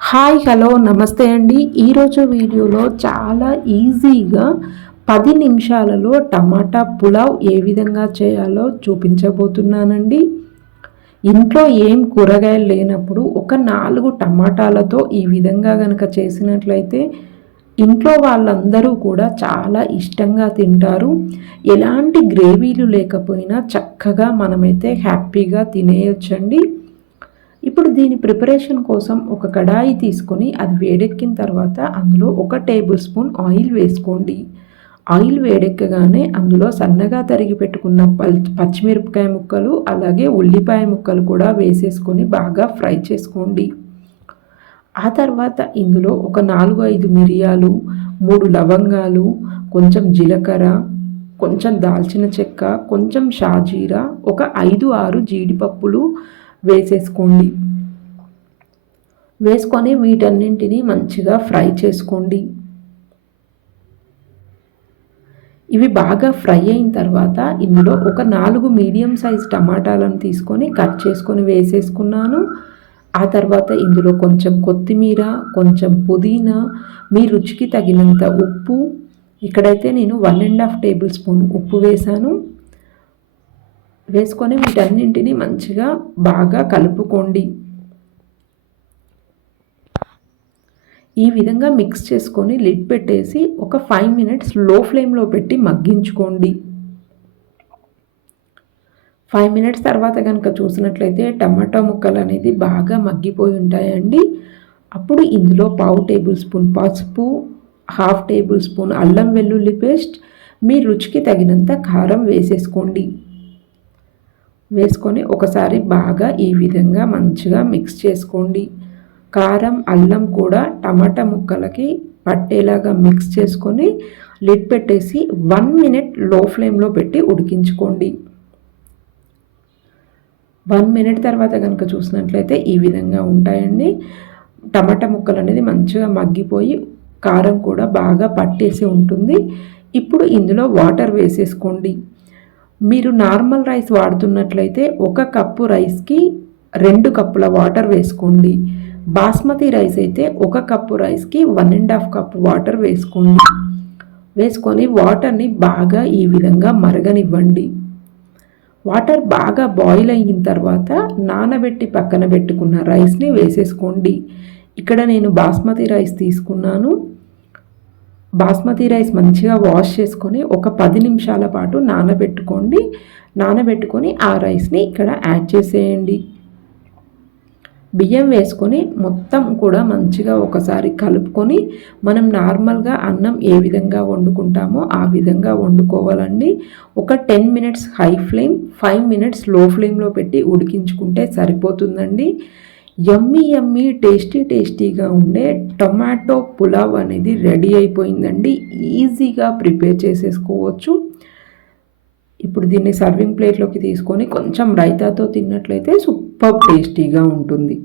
Hi hello నమస్తే అండి. ఈరోజు వీడియోలో చాలా ఈజీగా 10 నిమిషాలలో టమాటా పులావ్ ఏ విధంగా చేయాలో చూపించబోతున్నానండి. ఇంట్లో ఏం కూరగాయలు లేనప్పుడు ఒక 4 టమాటాలతో ఈ విధంగా గనక చేసినట్లయితే ఇంట్లో వాళ్ళందరూ కూడా చాలా ఇష్టంగా తింటారు. ఎలాంటి గ్రేవీలు లేకపోయినా చక్కగా మనమైతే హ్యాపీగా తినేయొచ్చండి. ఇప్పుడు దీని ప్రిపరేషన్ కోసం ఒక కడాయి తీసుకొని అది వేడెక్కిన తర్వాత అందులో 1 టేబుల్ స్పూన్ ఆయిల్ వేసుకోండి. ఆయిల్ వేడెక్కగానే అందులో సన్నగా తరిగి పెట్టుకున్న పచ్చిమిరపకాయ ముక్కలు అలాగే ఉల్లిపాయ ముక్కలు కూడా వేసేసుకొని బాగా ఫ్రై చేసుకోండి. ఆ తర్వాత ఇందులో ఒక 4-5 మిరియాలు, 3 లవంగాలు, కొంచెం జీలకర్ర, కొంచెం దాల్చిన చెక్క, కొంచెం షాజీరా, ఒక 5-6 జీడిపప్పులు వేసేసుకోండి. వేసుకొని వీటన్నింటినీ మంచిగా ఫ్రై చేసుకోండి. ఇవి బాగా ఫ్రై అయిన తర్వాత ఇందులో ఒక 4 మీడియం సైజ్ టమాటాలను తీసుకొని కట్ చేసుకొని వేసేసుకున్నాను. ఆ తర్వాత ఇందులో కొంచెం కొత్తిమీర, కొంచెం పుదీనా, మీ రుచికి తగినంత ఉప్పు, ఇక్కడైతే నేను 1½ టేబుల్ స్పూన్ ఉప్పు వేశాను. వేసుకొని వీటన్నింటినీ మంచిగా బాగా కలుపుకోండి. ఈ విధంగా మిక్స్ చేసుకొని లిడ్ పెట్టేసి ఒక 5 మినిట్స్ లో ఫ్లేమ్లో పెట్టి మగ్గించుకోండి. 5 మినిట్స్ తర్వాత కనుక చూసినట్లయితే టమాటా ముక్కలు అనేది బాగా మగ్గిపోయి ఉంటాయండి. అప్పుడు ఇందులో 1/2 టేబుల్ స్పూన్ పసుపు, 1/2 టేబుల్ స్పూన్ అల్లం వెల్లుల్లి పేస్ట్, మీ రుచికి తగినంత కారం వేసేసుకోండి. వేసుకొని ఒకసారి బాగా ఈ విధంగా మంచిగా మిక్స్ చేసుకోండి. కారం, అల్లం కూడా టమాటా ముక్కలకి పట్టేలాగా మిక్స్ చేసుకొని లిడ్ పెట్టేసి 1 మినిట్ లో ఫ్లేమ్లో పెట్టి ఉడికించుకోండి. 1 మినిట్ తర్వాత కనుక చూసినట్లయితే ఈ విధంగా ఉంటాయండి. టమాటా ముక్కలు అనేది మంచిగా మగ్గిపోయి కారం కూడా బాగా పట్టేసి ఉంటుంది. ఇప్పుడు ఇందులో వాటర్ వేసేసుకోండి. మీరు నార్మల్ రైస్ వాడుతున్నట్లయితే 1 కప్పు రైస్కి 2 కప్పుల వాటర్ వేసుకోండి. బాస్మతి రైస్ అయితే 1 కప్పు రైస్కి 1½ కప్పు వాటర్ వేసుకోండి. వేసుకొని వాటర్ని బాగా ఈ విధంగా మరగనివ్వండి. వాటర్ బాగా బాయిల్ అయిన తర్వాత నానబెట్టి పక్కన పెట్టుకున్న రైస్ని వేసేసుకోండి. ఇక్కడ నేను బాస్మతి రైస్ తీసుకున్నాను. బాస్మతి రైస్ మంచిగా వాష్ చేసుకొని ఒక 10 నిమిషాల పాటు నానబెట్టుకోండి. నానబెట్టుకొని ఆ రైస్ని ఇక్కడ యాడ్ చేసేయండి. బియ్యం వేసుకొని మొత్తం కూడా మంచిగా ఒకసారి కలుపుకొని మనం నార్మల్గా అన్నం ఏ విధంగా వండుకుంటామో ఆ విధంగా వండుకోవాలండి. ఒక 10 మినిట్స్ హై ఫ్లేమ్, 5 మినిట్స్ లో ఫ్లేమ్లో పెట్టి ఉడికించుకుంటే సరిపోతుందండి. యమ్మీ యమ్మీ టేస్టీగా ఉండే టొమాటో పులావ్ అనేది రెడీ అయిపోయిందండి. ఈజీగా ప్రిపేర్ చేసేసుకోవచ్చు. ఇప్పుడు దీన్ని సర్వింగ్ ప్లేట్లోకి తీసుకొని కొంచెం రైతాతో తిన్నట్లయితే సూపర్ టేస్టీగా ఉంటుంది.